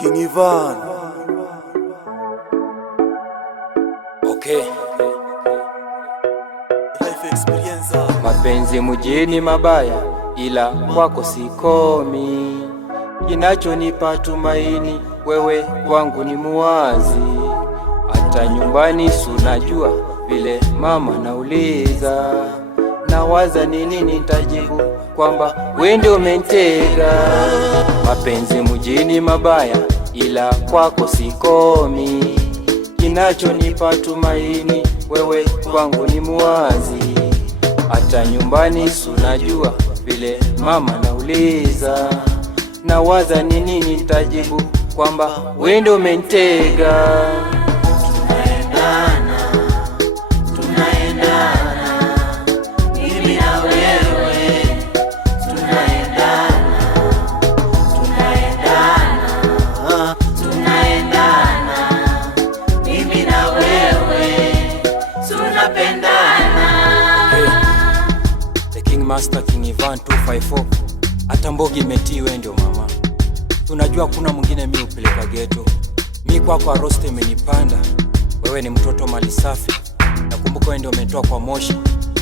King Ivan. Okay. Life experience. Mapenzi mjini mabaya, ila kwako sikomi. Kinachonipa tumaini wewe kwangu ni muwazi. Hata nyumbani sunajua vile mama nauliza, nawaza nini nitajibu kwamba wewe ndio umentega. Mapenzi mjini mabaya, ila kwako sikomi. Kinachonipa tumaini wewe kwangu ni muwazi. Hata nyumbani sunajua vile mama nauliza, nawaza nini nitajibu kwamba wewe ndio umentega. Master King Ivan 254. Hata mbogi metii wewe ndio mama. Tunajua kuna mwingine mimi upeleka ghetto. Mimi kwako roast imenipanda. Wewe ni mtoto mali safi. Nakumbuka wewe ndio umetoa kwa Moshi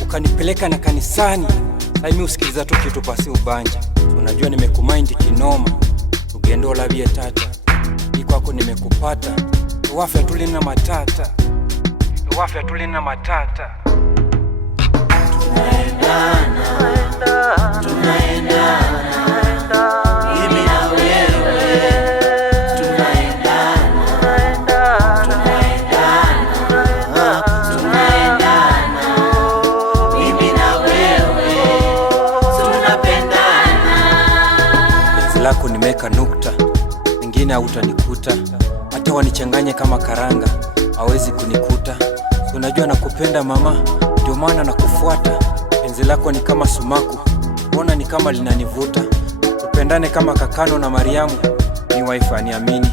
ukanipeleka na kanisani. Sasa mimi usikiliza tu kitu pasi ubanja. Unajua nimekumind kinoma. Ugendo la bia tata. Mimi kwako nimekupata. Wafya tulina matata. Wafya tulina matata. Penzi lako nimeka nukta, nyingine hautanikuta. Hata wanichanganye kama karanga, hawezi kunikuta. Unajua nakupenda mama, ndio maana nakufuata. Penzi lako ni kama sumaku, mbona ni kama linanivuta. Tupendane kama Kakano na Mariamu, ni wife aniamini.